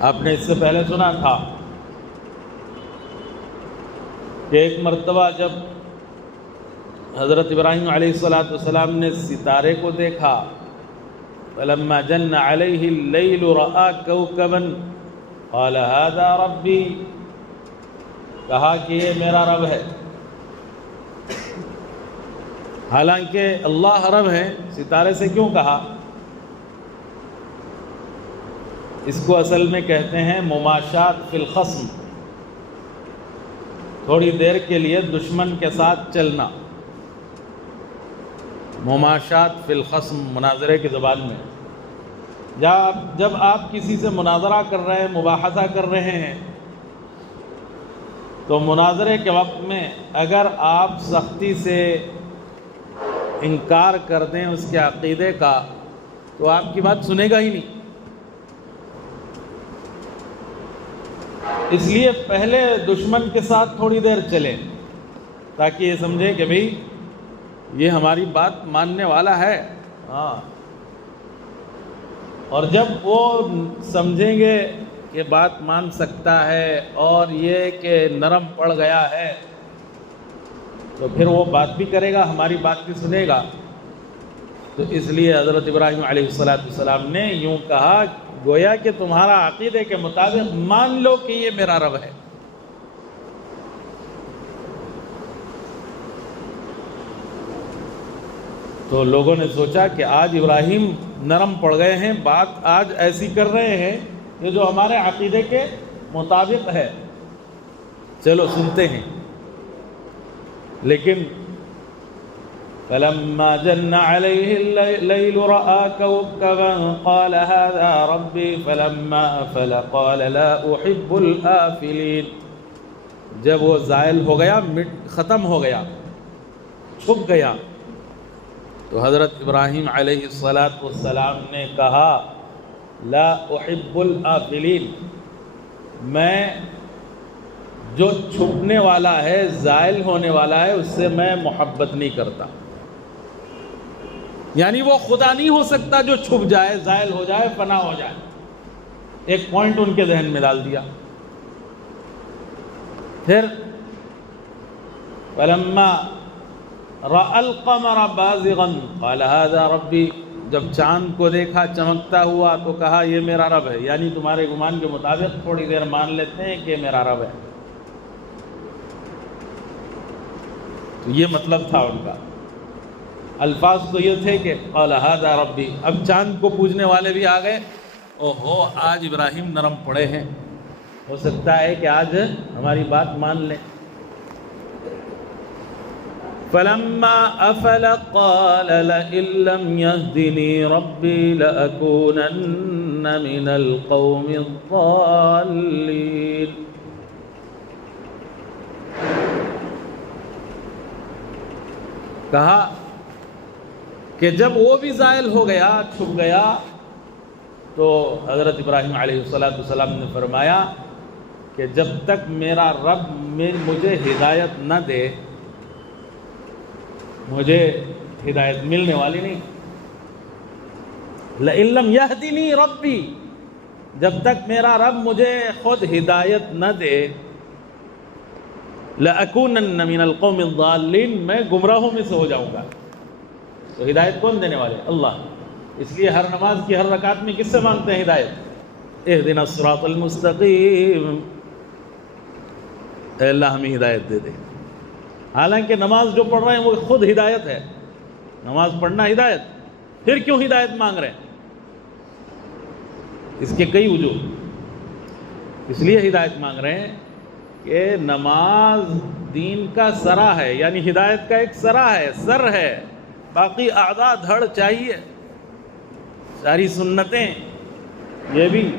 آپ نے اس سے پہلے سنا تھا کہ ایک مرتبہ جب حضرت ابراہیم علیہ السلام نے ستارے کو دیکھا، فلما جن علیہ اللیل رأى کوکبا قال هذا ربی، کہا کہ یہ میرا رب ہے۔ حالانکہ اللہ رب ہے، ستارے سے کیوں کہا؟ اس کو اصل میں کہتے ہیں مماشات فی الخصم، تھوڑی دیر کے لیے دشمن کے ساتھ چلنا، مماشات فی الخصم مناظرے کی زبان میں۔ جب آپ کسی سے مناظرہ کر رہے ہیں، مباحثہ کر رہے ہیں، تو مناظرے کے وقت میں اگر آپ سختی سے انکار کر دیں اس کے عقیدے کا تو آپ کی بات سنے گا ہی نہیں۔ اس لیے پہلے دشمن کے ساتھ تھوڑی دیر چلیں تاکہ یہ سمجھے کہ بھئی یہ ہماری بات ماننے والا ہے۔ اور جب وہ سمجھیں گے کہ بات مان سکتا ہے اور یہ کہ نرم پڑ گیا ہے تو پھر وہ بات بھی کرے گا، ہماری بات بھی سنے گا۔ تو اس لیے حضرت ابراہیم علیہ السلام نے یوں کہا، گویا کہ تمہارا عقیدے کے مطابق مان لو کہ یہ میرا رب ہے۔ تو لوگوں نے سوچا کہ آج ابراہیم نرم پڑ گئے ہیں، بات آج ایسی کر رہے ہیں کہ جو ہمارے عقیدے کے مطابق ہے، چلو سنتے ہیں۔ لیکن فلما جن علیہ اللیل رأى کوکبا قال هذا ربی فلما افل قال لا احب الآفلین، جب وہ زائل ہو گیا، ختم ہو گیا، چھپ گیا، تو حضرت ابراہیم علیہ السلام نے کہا لا احب الآفلین، میں جو چھپنے والا ہے، زائل ہونے والا ہے، اس سے میں محبت نہیں کرتا۔ یعنی وہ خدا نہیں ہو سکتا جو چھپ جائے، زائل ہو جائے، فنا ہو جائے۔ ایک پوائنٹ ان کے ذہن میں ڈال دیا۔ پھر فلما رأى القمر بازغا قال هذا ربی، جب چاند کو دیکھا چمکتا ہوا تو کہا یہ میرا رب ہے۔ یعنی تمہارے گمان کے مطابق تھوڑی دیر مان لیتے ہیں کہ یہ میرا رب ہے۔ تو یہ مطلب تھا ان کا۔ الفاظ تو یہ تھے کہ قال هذا ربی۔ اب چاند کو پوجنے والے بھی آ گئے، اوہو آج ابراہیم نرم پڑے ہیں، ہو سکتا ہے کہ آج ہماری بات مان لیں۔ فلما افل قال لئن لم يهدني ربي لأكونن من القوم الضالين۔ کہا کہ جب وہ بھی زائل ہو گیا، چھپ گیا، تو حضرت ابراہیم علیہ السلام نے فرمایا کہ جب تک میرا رب مجھے ہدایت نہ دے، مجھے ہدایت ملنے والی نہیں۔ لئن لم یہدنی ربی، جب تک میرا رب مجھے خود ہدایت نہ دے، لأکونن من القوم الضالین، میں گمراہوں میں سے ہو جاؤں گا۔ تو ہدایت کون دینے والے؟ اللہ۔ اس لیے ہر نماز کی ہر رکعت میں کس سے مانگتے ہیں ہدایت؟ اہدنا الصراط المستقیم، اے اللہ ہمیں ہدایت دے دے۔ حالانکہ نماز جو پڑھ رہے ہیں وہ خود ہدایت ہے، نماز پڑھنا ہدایت، پھر کیوں ہدایت مانگ رہے ہیں؟ اس کے کئی وجوہ۔ اس لیے ہدایت مانگ رہے ہیں کہ نماز دین کا سرا ہے، یعنی ہدایت کا ایک سرا ہے، سر ہے، باقی اعضاء دھڑ چاہیے، ساری سنتیں یہ بھی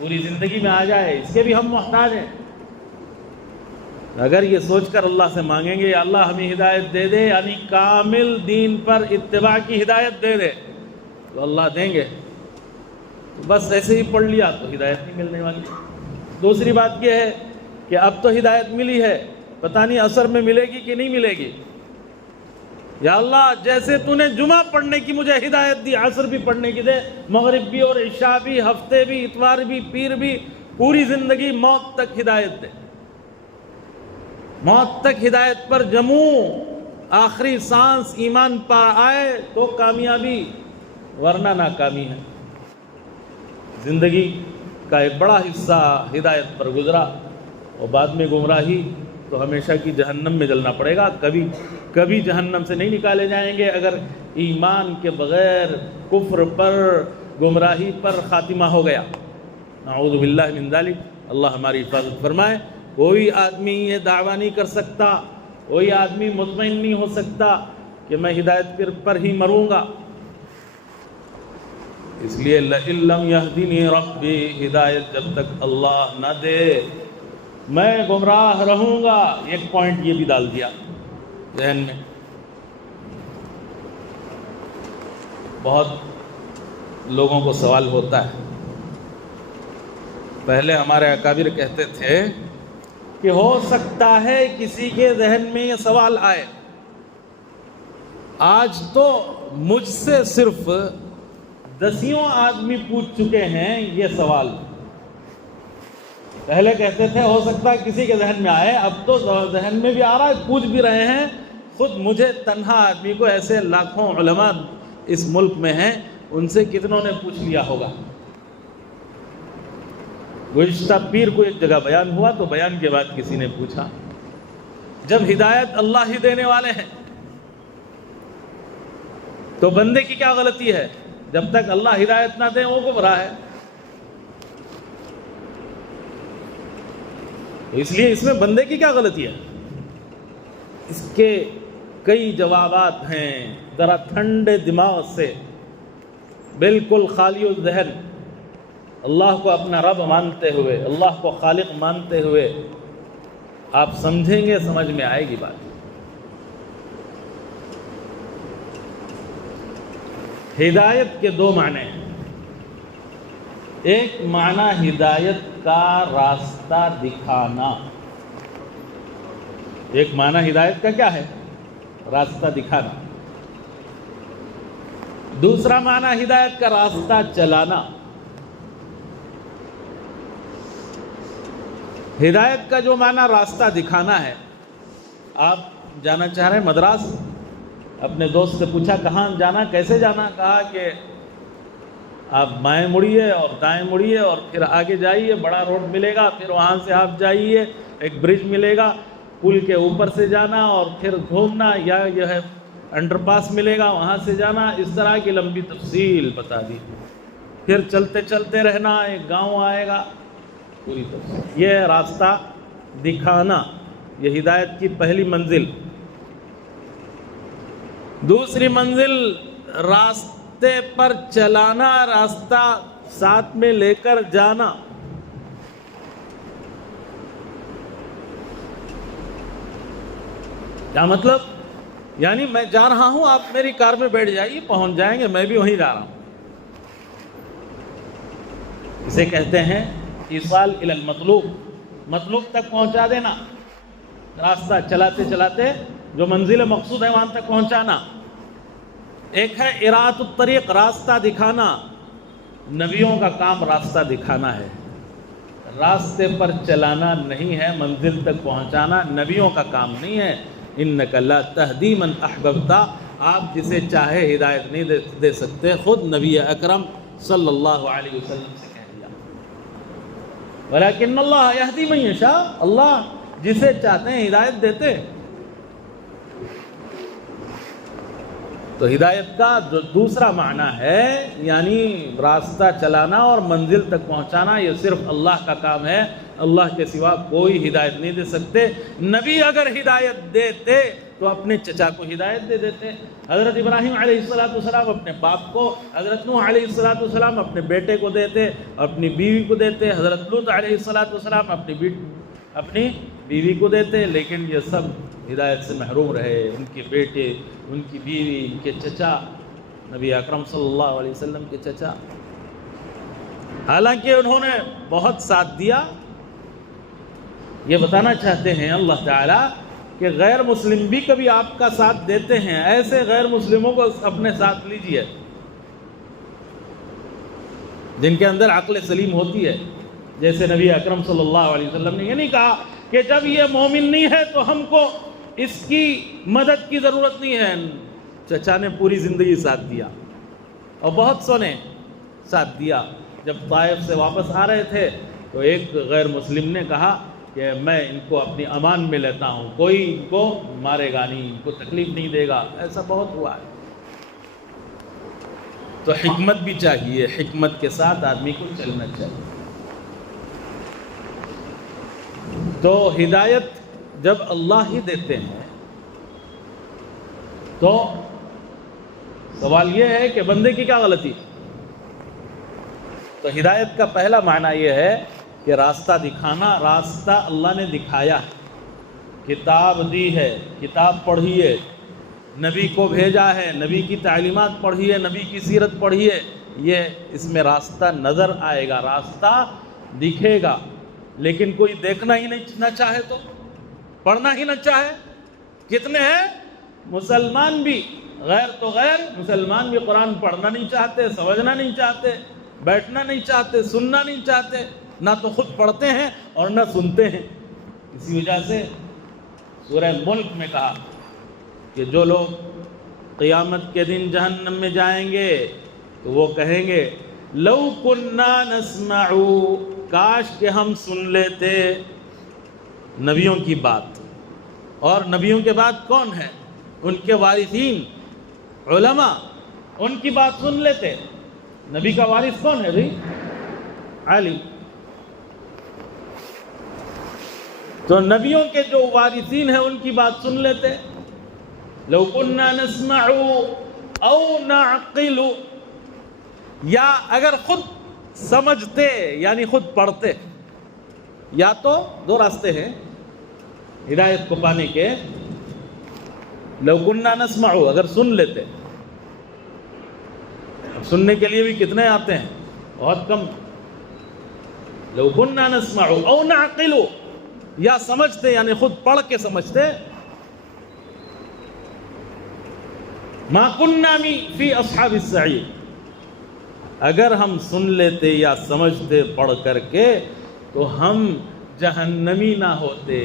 پوری زندگی میں آ جائے، اس کے بھی ہم محتاج ہیں۔ اگر یہ سوچ کر اللہ سے مانگیں گے یا اللہ ہمیں ہدایت دے دے، یعنی کامل دین پر اتباع کی ہدایت دے دے، تو اللہ دیں گے۔ بس ایسے ہی پڑھ لیا تو ہدایت نہیں ملنے والی۔ دوسری بات یہ ہے کہ اب تو ہدایت ملی ہے، پتہ نہیں اثر میں ملے گی کہ نہیں ملے گی۔ یا اللہ جیسے تو نے جمعہ پڑھنے کی مجھے ہدایت دی، عصر بھی پڑھنے کی دے، مغرب بھی اور عشاء بھی، ہفتے بھی، اتوار بھی، پیر بھی، پوری زندگی موت تک ہدایت دے، موت تک ہدایت پر جموں، آخری سانس ایمان پر آئے تو کامیابی، ورنہ ناکامی ہے۔ زندگی کا ایک بڑا حصہ ہدایت پر گزرا اور بعد میں گمراہی، تو ہمیشہ کی جہنم میں جلنا پڑے گا، کبھی جہنم سے نہیں نکالے جائیں گے اگر ایمان کے بغیر کفر پر، گمراہی پر خاتمہ ہو گیا۔ نعوذ باللہ من ذالک، اللہ ہماری حفاظت فرمائے۔ کوئی آدمی یہ دعویٰ نہیں کر سکتا، کوئی آدمی مطمئن نہیں ہو سکتا کہ میں ہدایت پر ہی مروں گا۔ اس لیے لئن لم یہدنی ربی، ہدایت جب تک اللہ نہ دے میں گمراہ رہوں گا۔ ایک پوائنٹ یہ بھی ڈال دیا ذہن میں۔ بہت لوگوں کو سوال ہوتا ہے، پہلے ہمارے اکابر کہتے تھے کہ ہو سکتا ہے کسی کے ذہن میں یہ سوال آئے، آج تو مجھ سے صرف 10 آدمی پوچھ چکے ہیں یہ سوال۔ پہلے کہتے تھے ہو سکتا ہے کسی کے ذہن میں آئے، اب تو ذہن میں بھی آ رہا ہے، پوچھ بھی رہے ہیں۔ خود مجھے تنہا آدمی کو، ایسے لاکھوں علماء اس ملک میں ہیں، ان سے کتنوں نے پوچھ لیا ہوگا۔ گزشتہ پیر کو ایک جگہ بیان ہوا تو بیان کے بعد کسی نے پوچھا، جب ہدایت اللہ ہی دینے والے ہیں تو بندے کی کیا غلطی ہے؟ جب تک اللہ ہدایت نہ دے وہ گمراہ ہے۔ اس لیے اس میں بندے کی کیا غلطی ہے؟ اس کے کئی جوابات ہیں، ذرا ٹھنڈے دماغ سے، بالکل خالی الذہن، اللہ کو اپنا رب مانتے ہوئے، اللہ کو خالق مانتے ہوئے آپ سمجھیں گے، سمجھ میں آئے گی بات۔ ہدایت کے 2 معنی ہیں۔ ایک معنی ہدایت کا راستہ دکھانا، ایک معنی ہدایت کا کیا ہے؟ راستہ دکھانا۔ دوسرا معنی ہدایت کا راستہ چلانا۔ ہدایت کا جو معنی راستہ دکھانا ہے، آپ جانا چاہ رہے ہیں مدراس، اپنے دوست سے پوچھا کہاں جانا، کیسے جانا؟ کہا کہ آپ بائیں مڑیے اور دائیں مڑیے اور پھر آگے جائیے، بڑا روڈ ملے گا، پھر وہاں سے آپ جائیے، ایک برج ملے گا، پل کے اوپر سے جانا اور پھر گھومنا، یا جو ہے انڈر پاس ملے گا وہاں سے جانا۔ اس طرح کی لمبی تفصیل بتا دی۔ پھر چلتے چلتے رہنا، ایک گاؤں آئے گا، پوری تفصیل۔ یہ راستہ دکھانا، یہ ہدایت کی پہلی منزل۔ دوسری منزل راستے پر چلانا، راستہ ساتھ میں لے کر جانا۔ کیا مطلب؟ یعنی میں جا رہا ہوں، آپ میری کار میں بیٹھ جائیے، پہنچ جائیں گے، میں بھی وہیں جا رہا ہوں۔ اسے کہتے ہیں ایصال الی المطلوب، مطلوب تک پہنچا دینا، راستہ چلاتے چلاتے جو منزل مقصود ہے وہاں تک پہنچانا۔ ایک ہے اراۃ الطریق، راستہ دکھانا، نبیوں کا کام راستہ دکھانا ہے، راستے پر چلانا نہیں ہے، منزل تک پہنچانا نبیوں کا کام نہیں ہے۔ انک لا تہدی من احببت، آپ جسے چاہے ہدایت نہیں دے سکتے، خود نبی اکرم صلی اللہ علیہ وسلم سے کہہ دیا۔ ولیکن اللہ یہدی من یشاء، اللہ جسے چاہتے ہیں ہدایت دیتے۔ تو ہدایت کا جو دوسرا معنی ہے، یعنی راستہ چلانا اور منزل تک پہنچانا، یہ صرف اللہ کا کام ہے، اللہ کے سوا کوئی ہدایت نہیں دے سکتے۔ نبی اگر ہدایت دیتے تو اپنے چچا کو ہدایت دے دیتے۔ حضرت ابراہیم علیہ السلام اپنے باپ کو، حضرت نوح علیہ السلام اپنے بیٹے کو دیتے، اپنی بیوی کو دیتے، حضرت لوط علیہ السلام اپنی بیوی کو دیتے، لیکن یہ سب ہدایت سے محروم رہے، ان کے بیٹے، ان کی بیوی، ان کے چچا، نبی اکرم صلی اللہ علیہ وسلم کے چچا۔ حالانکہ انہوں نے بہت ساتھ دیا۔ یہ بتانا چاہتے ہیں اللہ تعالیٰ کہ غیر مسلم بھی کبھی آپ کا ساتھ دیتے ہیں، ایسے غیر مسلموں کو اپنے ساتھ لیجئے جن کے اندر عقل سلیم ہوتی ہے. جیسے نبی اکرم صلی اللہ علیہ وسلم نے یہ نہیں کہا کہ جب یہ مومن نہیں ہے تو ہم کو اس کی مدد کی ضرورت نہیں ہے. چچا نے پوری زندگی ساتھ دیا اور بہت سو نے ساتھ دیا. جب طائف سے واپس آ رہے تھے تو ایک غیر مسلم نے کہا کہ میں ان کو اپنی امان میں لیتا ہوں، کوئی ان کو مارے گا نہیں، ان کو تکلیف نہیں دے گا. ایسا بہت ہوا ہے. تو حکمت بھی چاہیے، حکمت کے ساتھ آدمی کو چلنا چاہیے. تو ہدایت جب اللہ ہی دیتے ہیں تو سوال یہ ہے کہ بندے کی کیا غلطی؟ تو ہدایت کا پہلا معنی یہ ہے کہ راستہ دکھانا. راستہ اللہ نے دکھایا ہے، کتاب دی ہے، کتاب پڑھیے، نبی کو بھیجا ہے، نبی کی تعلیمات پڑھیے، نبی کی سیرت پڑھیے. یہ اس میں راستہ نظر آئے گا، راستہ دکھے گا. لیکن کوئی دیکھنا ہی نہیں نہ چاہے تو، پڑھنا ہی نہ چاہے. کتنے ہیں مسلمان بھی، غیر تو غیر، مسلمان بھی قرآن پڑھنا نہیں چاہتے، سمجھنا نہیں چاہتے، بیٹھنا نہیں چاہتے، سننا نہیں چاہتے. نہ تو خود پڑھتے ہیں اور نہ سنتے ہیں. اسی وجہ سے سورہ ملک میں کہا کہ جو لوگ قیامت کے دن جہنم میں جائیں گے تو وہ کہیں گے لو کننا نسمع، کاش کہ ہم سن لیتے نبیوں کی بات. اور نبیوں کے بعد کون ہے؟ ان کے وارثین علماء، ان کی بات سن لیتے. نبی کا وارث کون ہے بھائی؟ علی. تو نبیوں کے جو وارثین ہیں ان کی بات سن لیتے. لو کننا نسمع او نعقل، یا اگر خود سمجھتے یعنی خود پڑھتے. یا تو دو راستے ہیں ہدایت کو پانے کے. لو کننا نسمع، اگر سن لیتے. سننے کے لیے بھی کتنے آتے ہیں؟ بہت کم. لو کننا نسمع او نعقل، یا سمجھتے یعنی خود پڑھ کے سمجھتے. ما کننا فی اصحاب السعیر، اگر ہم سن لیتے یا سمجھتے پڑھ کر کے تو ہم جہنمی نہ ہوتے.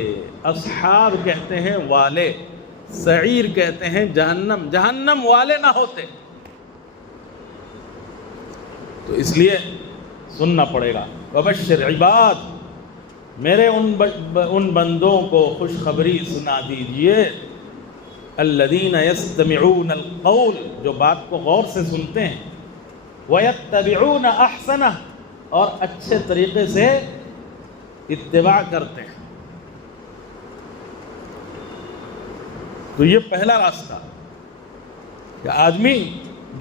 اصحاب کہتے ہیں والے، سعیر کہتے ہیں جہنم، جہنم والے نہ ہوتے. تو اس لیے سننا پڑے گا. وبشر عباد، میرے ان بندوں کو خوشخبری سنا دیجئے. الذین یستمعون القول، جو بات کو غور سے سنتے ہیں. ویتبعون احسنہ، اور اچھے طریقے سے اتباع کرتے ہیں. تو یہ پہلا راستہ کہ آدمی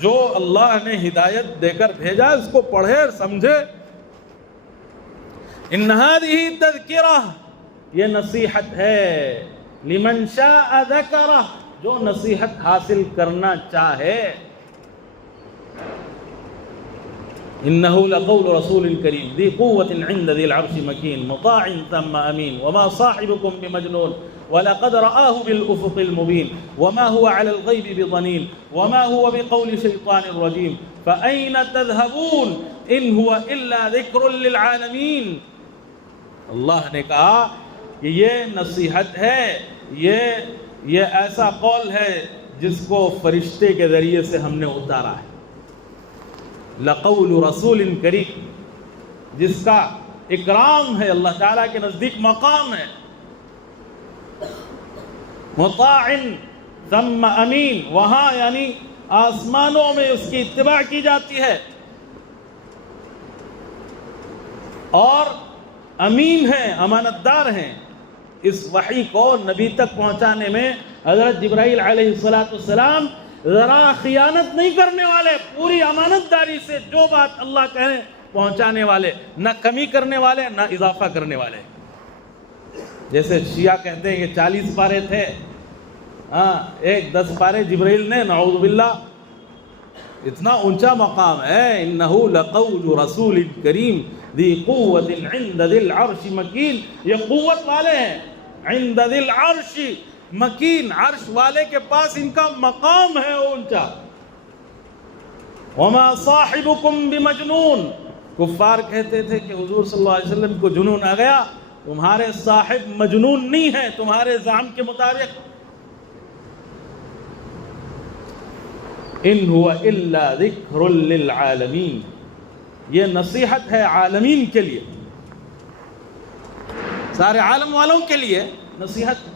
جو اللہ نے ہدایت دے کر بھیجا اس کو پڑھے اور سمجھے. ان هذه تذکرہ، یہ نصیحت ہے. لمن شاء ذکرہ، جو نصیحت حاصل کرنا چاہے. انه لقول رسول کریم ذی قوت عند ذی العرش مکین مطاع ثم امین وما صاحبکم بمجنون ولقد رآه بالافق المبین وما هو على الغیب بضنین وما هو بقول شیطان رجیم فأین تذهبون ان هو الا ذکر للعالمین. اللہ نے کہا کہ یہ نصیحت ہے، یہ ایسا قول ہے جس کو فرشتے کے ذریعے سے ہم نے اتارا ہے. لقول رسول کریم، جس کا اکرام ہے، اللہ تعالیٰ کے نزدیک مقام ہے. مطاع ثم امین، وہاں یعنی آسمانوں میں اس کی اتباع کی جاتی ہے. اور امین ہیں، امانت دار ہیں. اس وحی کو نبی تک پہنچانے میں حضرت جبرائیل علیہ السلام ذرا خیانت نہیں کرنے والے، پوری امانت داری سے جو بات اللہ کہے پہنچانے والے، نہ کمی کرنے والے نہ اضافہ کرنے والے. جیسے شیعہ کہتے ہیں کہ 40 پارے تھے، ایک 10 پارے جبرائیل نے، نعوذ باللہ. اتنا اونچا مقام ہے. انہو لقول رسول کریم ذی قوت عند ذی العرش مکین، یہ قوت والے ہیں. عند ذی العرش، مکین، عرش والے کے پاس ان کا مقام ہے اونچا. وما صاحبکم بمجنون، کفار کہتے تھے کہ حضور صلی اللہ علیہ وسلم کو جنون آ گیا، تمہارے صاحب مجنون نہیں ہے تمہارے زعم کے مطابق. ان هو الا ذکر للعالمین، یہ نصیحت ہے عالمین کے لیے، سارے عالم والوں کے لیے نصیحت.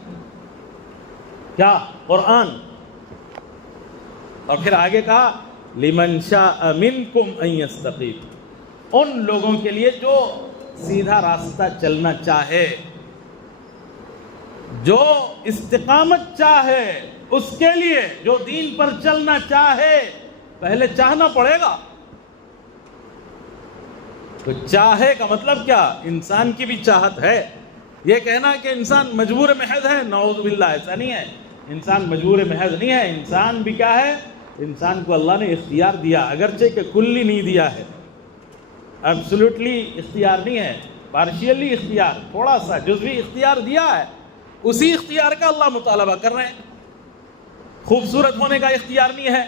کیا؟ قرآن. اور پھر آگے کہا لمن شاء منکم ان یستقیم، ان لوگوں کے لیے جو سیدھا راستہ چلنا چاہے، جو استقامت چاہے، اس کے لیے جو دین پر چلنا چاہے پہلے چاہنا پڑے گا. تو چاہے کا مطلب کیا؟ انسان کی بھی چاہت ہے. یہ کہنا کہ انسان مجبور محض ہے، نعوذ باللہ، ایسا نہیں ہے. انسان مجبور محض نہیں ہے. انسان بھی کیا ہے؟ انسان کو اللہ نے اختیار دیا، اگرچہ کہ کلی نہیں دیا ہے، ایبسولوٹلی اختیار نہیں ہے، پارشیلی اختیار، تھوڑا سا جزوی اختیار دیا ہے. اسی اختیار کا اللہ مطالبہ کر رہے ہیں. خوبصورت ہونے کا اختیار نہیں ہے،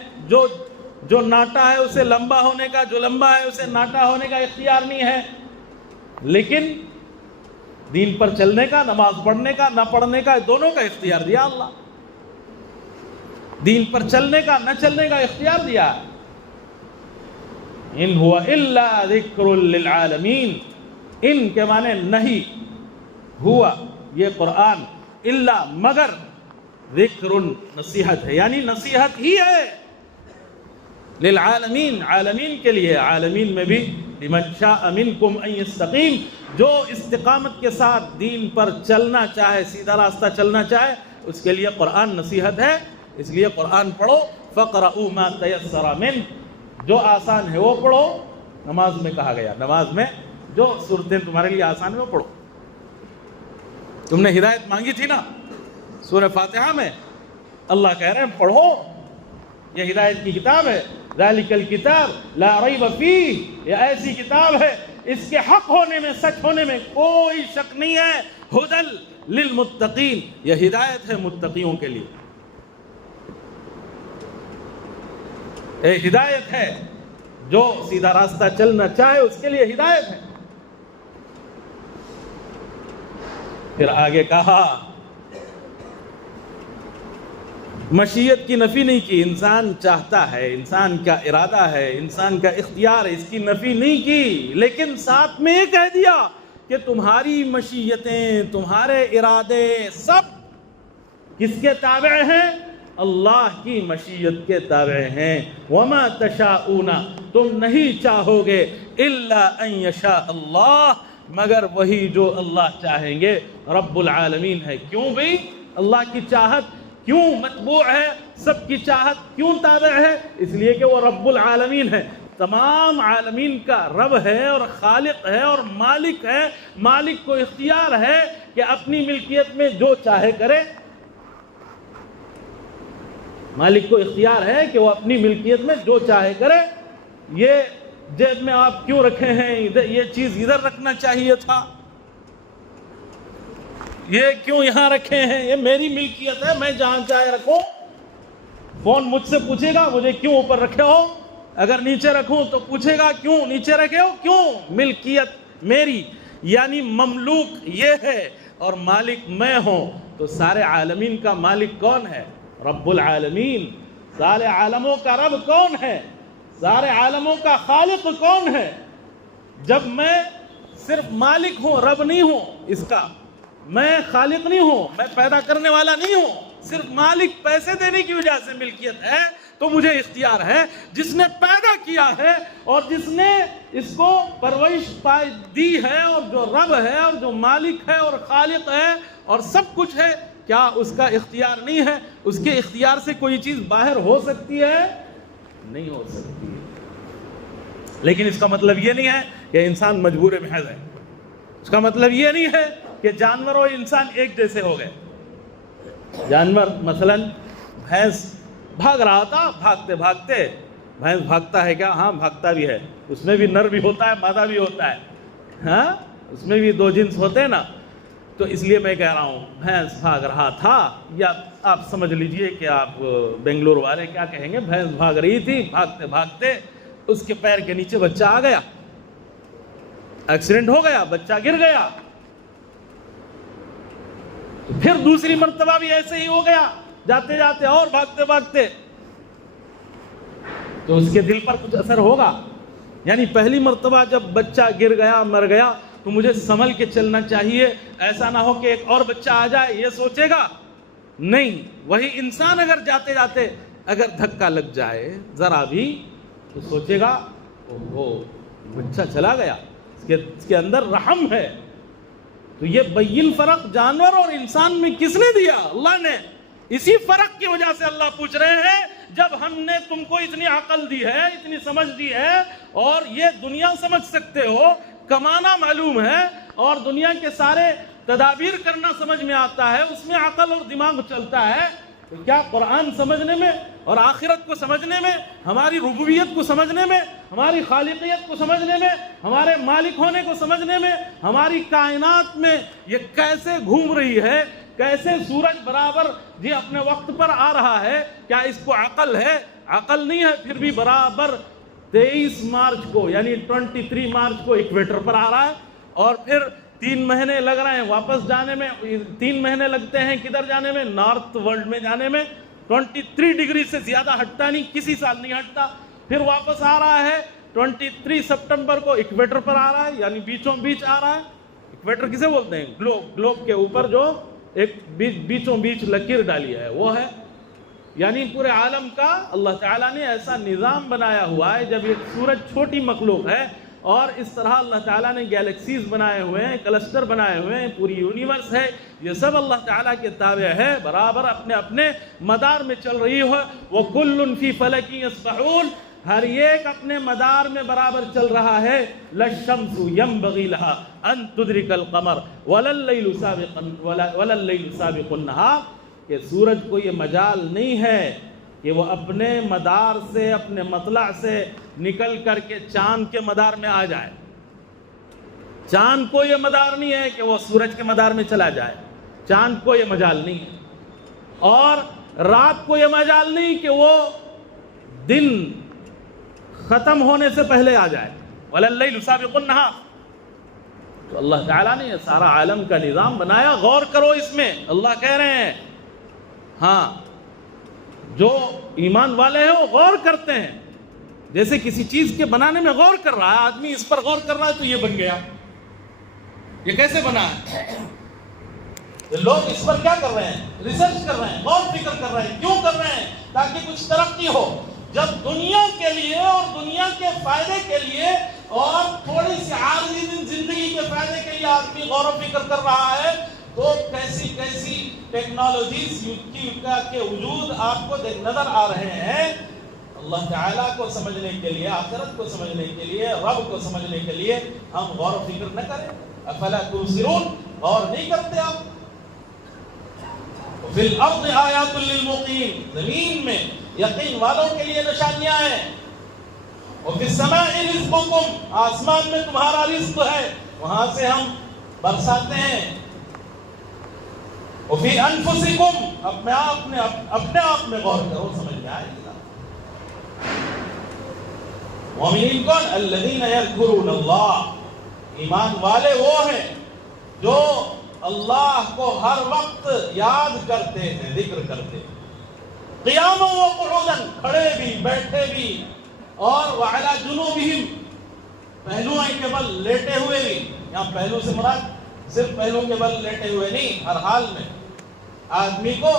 جو ناٹا ہے اسے لمبا ہونے کا، جو لمبا ہے اسے ناٹا ہونے کا اختیار نہیں ہے. لیکن دین پر چلنے کا، نماز پڑھنے کا، نہ پڑھنے کا، دونوں کا اختیار دیا اللہ. دین پر چلنے کا، نہ چلنے کا اختیار دیا. ان ہوا الا ذکر للعالمین، ان کے معنی نہیں، ہوا یہ قرآن، الا مگر، ذکر نصیحت ہے، یعنی نصیحت ہی ہے للعالمین، عالمین کے لیے. عالمین میں بھی لمن شاء منکم ان یستقیم، جو استقامت کے ساتھ دین پر چلنا چاہے، سیدھا راستہ چلنا چاہے، اس کے لیے قرآن نصیحت ہے. اس لیے قرآن پڑھو. فقرؤوا ما تیسر منہ، جو آسان ہے وہ پڑھو. نماز میں کہا گیا، نماز میں جو صورتیں تمہارے لیے آسان ہے وہ پڑھو. تم نے ہدایت مانگی تھی نا سورہ فاتحہ میں، اللہ کہہ رہے ہیں پڑھو، یہ ہدایت کی کتاب ہے. ذالک الکتاب لا ریب فیہ، یہ ایسی کتاب ہے اس کے حق ہونے میں، سچ ہونے میں کوئی شک نہیں ہے. ھدی للمتقین، یہ ہدایت ہے متقیوں کے لیے. یہ ہدایت ہے، جو سیدھا راستہ چلنا چاہے اس کے لیے ہدایت ہے. پھر آگے کہا مشیت کی نفی نہیں کی، انسان چاہتا ہے، انسان کا ارادہ ہے، انسان کا اختیار ہے، اس کی نفی نہیں کی. لیکن ساتھ میں یہ کہہ دیا کہ تمہاری مشیتیں، تمہارے ارادے سب کس کے تابع ہیں؟ اللہ کی مشیت کے تابع ہیں. وما تشاءون، تم نہیں چاہو گے، الا ان یشاء اللہ، مگر وہی جو اللہ چاہیں گے. رب العالمین ہے. کیوں بھئی؟ اللہ کی چاہت کیوں متبوع ہے؟ سب کی چاہت کیوں تابع ہے؟ اس لیے کہ وہ رب العالمین ہے، تمام عالمین کا رب ہے اور خالق ہے اور مالک ہے. مالک کو اختیار ہے کہ اپنی ملکیت میں جو چاہے کرے. مالک کو اختیار ہے کہ وہ اپنی ملکیت میں جو چاہے کرے. یہ جیب میں آپ کیوں رکھے ہیں؟ یہ چیز ادھر رکھنا چاہیے تھا. یہ کیوں یہاں رکھے ہیں؟ یہ میری ملکیت ہے، میں جہاں چاہے رکھوں. فون مجھ سے پوچھے گا مجھے کیوں اوپر رکھے ہو، اگر نیچے رکھوں تو پوچھے گا کیوں نیچے رکھے ہو. کیوں؟ ملکیت میری، یعنی مملوک یہ ہے اور مالک میں ہوں. تو سارے عالمین کا مالک کون ہے؟ رب العالمین. سارے عالموں کا رب کون ہے؟ سارے عالموں کا خالق کون ہے؟ جب میں صرف مالک ہوں، رب نہیں ہوں اس کا، میں خالق نہیں ہوں، میں پیدا کرنے والا نہیں ہوں، صرف مالک پیسے دینے کی وجہ سے ملکیت ہے، تو مجھے اختیار ہے. جس نے پیدا کیا ہے اور جس نے اس کو پرورش دی ہے، اور جو رب ہے اور جو مالک ہے اور خالق ہے اور سب کچھ ہے، کیا اس کا اختیار نہیں ہے؟ اس کے اختیار سے کوئی چیز باہر ہو سکتی ہے؟ نہیں ہو سکتی. لیکن اس کا مطلب یہ نہیں ہے کہ انسان مجبور محض ہے. اس کا مطلب یہ نہیں ہے کہ جانور اور انسان ایک جیسے ہو گئے. جانور مثلا بھینس بھاگ رہا تھا، بھاگتے بھاگتے، بھینس بھاگتا ہے کیا؟ ہاں بھاگتا بھی ہے. اس میں بھی نر بھی ہوتا ہے، مادہ بھی ہوتا ہے. ہاں اس میں بھی دو جنس ہوتے ہیں نا. تو اس لیے میں کہہ رہا ہوں بھینس بھاگ رہا تھا، یا آپ سمجھ لیجئے کہ آپ بنگلور والے کیا کہیں گے، بھینس بھاگ رہی تھی، بھاگتے بھاگتے اس کے پیر کے نیچے بچہ آ گیا، ایکسیڈنٹ ہو گیا، بچہ گر گیا، پھر دوسری مرتبہ بھی ایسے ہی ہو گیا، جاتے جاتے اور بھاگتے بھاگتے، تو اس کے دل پر کچھ اثر ہوگا. یعنی پہلی مرتبہ جب بچہ گر گیا، مر گیا، تو مجھے سنبھل کے چلنا چاہیے، ایسا نہ ہو کہ ایک اور بچہ آ جائے یہ سوچے گا نہیں. وہی انسان اگر جاتے جاتے اگر دھکا لگ جائے ذرا بھی تو سوچے گا وہ بچہ چلا گیا، اس کے اندر رحم ہے. تو یہ بین فرق جانور اور انسان میں کس نے دیا؟ اللہ نے. اسی فرق کی وجہ سے اللہ پوچھ رہے ہیں جب ہم نے تم کو اتنی عقل دی ہے، اتنی سمجھ دی ہے، اور یہ دنیا سمجھ سکتے ہو، کمانا معلوم ہے، اور دنیا کے سارے تدابیر کرنا سمجھ میں آتا ہے، اس میں عقل اور دماغ چلتا ہے، تو کیا قرآن سمجھنے میں اور آخرت کو سمجھنے میں، ہماری ربوبیت کو سمجھنے میں، ہماری خالقیت کو سمجھنے میں، ہمارے مالک ہونے کو سمجھنے میں، ہماری کائنات میں یہ کیسے گھوم رہی ہے، کیسے سورج برابر جی اپنے وقت پر آ رہا ہے، کیا اس کو عقل ہے؟ عقل نہیں ہے، پھر بھی برابر 23 مارچ کو یعنی 23 مارچ کو ایکویٹر پر آ رہا ہے، اور پھر 3 مہینے لگ رہے ہیں واپس جانے میں، 3 مہینے لگتے ہیں کدھر جانے میں؟ نارتھ ورلڈ میں جانے میں. 23 ڈگری سے زیادہ ہٹتا نہیں، کسی سال نہیں ہٹتا. پھر واپس آ رہا ہے 23 سپٹمبر کو ایکویٹر پر آ رہا ہے، یعنی بیچوں بیچ آ رہا ہے. ایکویٹر کسے بولتے ہیں؟ گلوب کے اوپر جو ایک بیچوں بیچ لکیر ڈالی ہے وہ ہے. یعنی پورے عالم کا اللہ تعالیٰ نے ایسا نظام بنایا ہوا ہے. جب ایک سورج چھوٹی مخلوق ہے، اور اس طرح اللہ تعالیٰ نے گیلیکسیز بنائے ہوئے ہیں، کلسٹر بنائے ہوئے ہیں، پوری یونیورس ہے، یہ سب اللہ تعالیٰ کے تابع ہے، برابر اپنے اپنے مدار میں چل رہی ہے. وَكُلٌّ فِي فَلَكٍ يَسْبَحُونَ، ہر ایک اپنے مدار میں برابر چل رہا ہے. لَلشَّمْسُ يَنبَغِي لَهَا أَن تُدْرِكَ الْقَمَرَ وَلَا اللَّيْلُ سَابِقُ النَّهَارِ، کہ سورج کو یہ مجال نہیں ہے کہ وہ اپنے مدار سے، اپنے مطلع سے نکل کر کے چاند کے مدار میں آ جائے. چاند کو یہ مدار نہیں ہے کہ وہ سورج کے مدار میں چلا جائے، چاند کو یہ مجال نہیں ہے. اور رات کو یہ مجال نہیں کہ وہ دن ختم ہونے سے پہلے آ جائے. وَلَا اللَّيْلُ سَابِقُ النَّهَارِ. تو اللہ تعالیٰ نے یہ سارا عالم کا نظام بنایا، غور کرو اس میں. اللہ کہہ رہے ہیں ہاں جو ایمان والے ہیں وہ غور کرتے ہیں. جیسے کسی چیز کے بنانے میں غور کر رہا ہے آدمی، اس پر غور کر رہا ہے تو یہ بن گیا، یہ کیسے بنا ہے؟ لوگ اس پر کیا کر رہے ہیں؟ ریسرچ کر رہے ہیں، غور فکر کر رہے ہیں. کیوں کر رہے ہیں؟ تاکہ کچھ ترقی ہو. جب دنیا کے لیے اور دنیا کے فائدے کے لیے اور تھوڑی سی عارضی زندگی کے فائدے کے لیے آدمی غور و فکر کر رہا ہے، تو کیسی کیسی ٹیکنالوجیز کے وجود آپ کو نظر آ رہے ہیں. اللہ تعالیٰ کو سمجھنے کے لیے، آخرت کو سمجھنے کے لیے، رب کو سمجھنے کے لیے ہم غور و فکر نہ کریں؟ افلا تبصرون، غور نہیں کرتے آپ؟ فی الارض آیات للموقنین، زمین میں یقین والوں کے لیے نشانیاں ہیں. وفی السماء رزقکم، آسمان میں تمہارا رزق ہے، وہاں سے ہم برساتے ہیں. وفی انفسکم، اپنے آپ میں غور کرو، سمجھ میں آئے گا. مومنین کون؟ الذین یذکرون اللہ، ایمان والے وہ ہیں جو اللہ کو ہر وقت یاد کرتے ہیں، ذکر کرتے ہیں. قیاما وقعودا، کھڑے بھی بیٹھے بھی، اور وعلی جنوبہم، پہلوئیں کے بل لیٹے ہوئے بھی. یہاں پہلو سے مراد صرف پہلو کے بل لیٹے ہوئے نہیں، ہر حال میں آدمی کو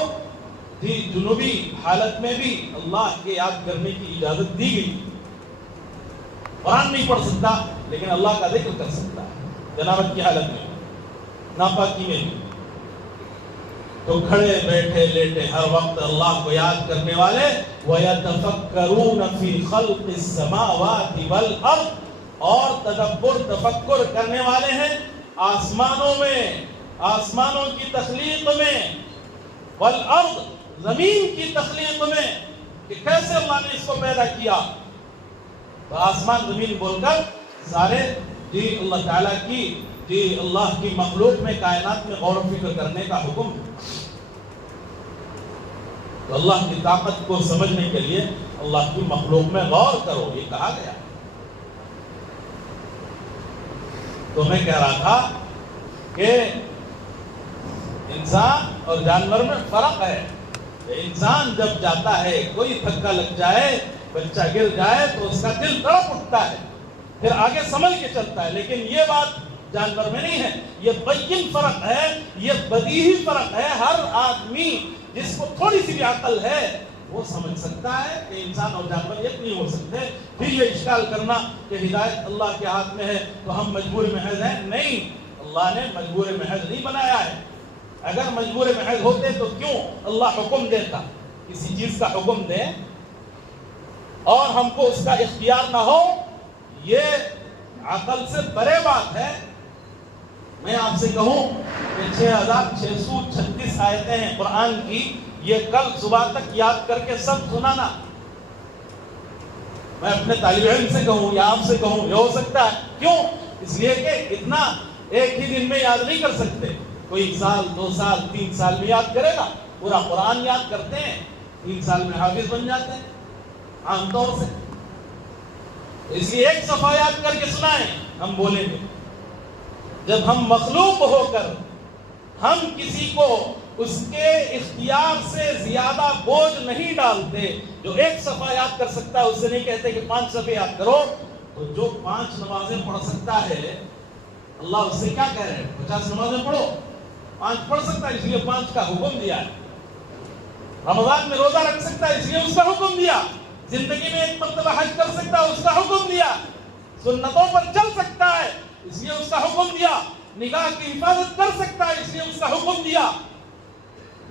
جنوبی حالت میں بھی اللہ کے یاد کرنے کی اجازت دی گئی. قرآن نہیں پڑھ سکتا لیکن اللہ کا ذکر کر سکتا ہے جنابت کی حالت میں، ناپاکی میں بھی. تو کھڑے بیٹھے لیٹے ہر وقت اللہ کو یاد کرنے والے. وَيَتَفَكَّرُونَ فِي خَلْقِ السَّمَاوَاتِ وَالْأَرْضِ، اور تدبر تفکر کرنے والے ہیں آسمانوں میں، آسمانوں کی تخلیق میں، والارض، زمین کی تخلیق میں، کہ کیسے اللہ نے اس کو پیدا کیا. تو آسمان زمین بول کر سارے اللہ تعالیٰ کی کہ اللہ کی مخلوق میں، کائنات میں غور و فکر کرنے کا حکم ہے۔ تو اللہ کی طاقت کو سمجھنے کے لیے اللہ کی مخلوق میں غور کرو، یہ کہا گیا۔ تو میں کہہ رہا تھا کہ انسان اور جانور میں فرق ہے۔ انسان جب جاتا ہے، کوئی دھکا لگ جائے، بچہ گر جائے تو اس کا دل تڑپ اٹھتا ہے، پھر آگے سنبھل کے چلتا ہے، لیکن یہ بات جانور میں نہیں ہے۔ یہ بین فرق ہے، یہ بدیہی فرق ہے۔ ہر آدمی جس کو تھوڑی سی بھی عقل ہے وہ سمجھ سکتا ہے کہ انسان اور جانور ایک نہیں ہو سکتے۔ پھر یہ اشکال کرنا کہ ہدایت اللہ کے ہاتھ میں ہے تو ہم مجبور محض ہیں، نہیں، اللہ نے مجبور محض نہیں بنایا ہے۔ اگر مجبور محض ہوتے تو کیوں اللہ حکم دیتا، کسی چیز کا حکم دے اور ہم کو اس کا اختیار نہ ہو، یہ عقل سے پرے بات ہے۔ میں آپ سے کہوں کہ 6636 آیتیں ہیں قرآن کی، یہ کل صبح تک یاد کر کے سب سنانا۔ میں اپنے طالب علم سے کہوں یا آپ سے کہوں، یہ ہو سکتا ہے، کیوں؟ اس لیے کہ اتنا ایک ہی دن میں یاد نہیں کر سکتے۔ کوئی سال، 2 سال، 3 سال میں یاد کرے گا۔ پورا قرآن یاد کرتے ہیں، 3 سال میں حافظ بن جاتے ہیں عام طور سے۔ اس لیے ایک صفحہ یاد کر کے سنائیں، ہم بولیں گے۔ جب ہم مخلوق ہو کر ہم کسی کو اس کے اختیار سے زیادہ بوجھ نہیں ڈالتے، جو ایک صفحہ یاد کر سکتا ہے اس سے نہیں کہتے کہ 5 صفحے یاد کرو، تو جو 5 نمازیں پڑھ سکتا ہے اللہ اس سے کیا کہہ رہے ہیں؟ 50 نمازیں پڑھو، 5 پڑھ سکتا ہے اس لیے 5 کا حکم دیا ہے۔ رمضان میں روزہ رکھ سکتا ہے اس لیے اس کا حکم دیا۔ زندگی میں 1 مرتبہ حج کر سکتا ہے اس کا حکم دیا۔ سنتوں پر چل سکتا ہے اس لیے اس کا حکم دیا۔ نگاہ کی حفاظت کر سکتا ہے اس لیے اس کا حکم دیا۔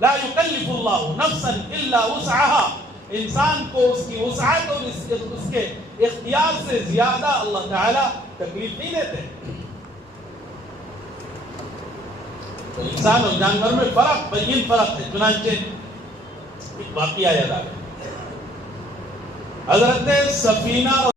لا یکلف اللہ نفسا الا وسعها، انسان کو اس کی وسعت اور اس کے اختیار سے زیادہ اللہ تعالی تکلیف نہیں دیتے۔ تو انسان اور جانور میں فرق، بین فرق ہے۔ چنانچہ ایک واقعہ یاد آ گیا، حضرت سفینہ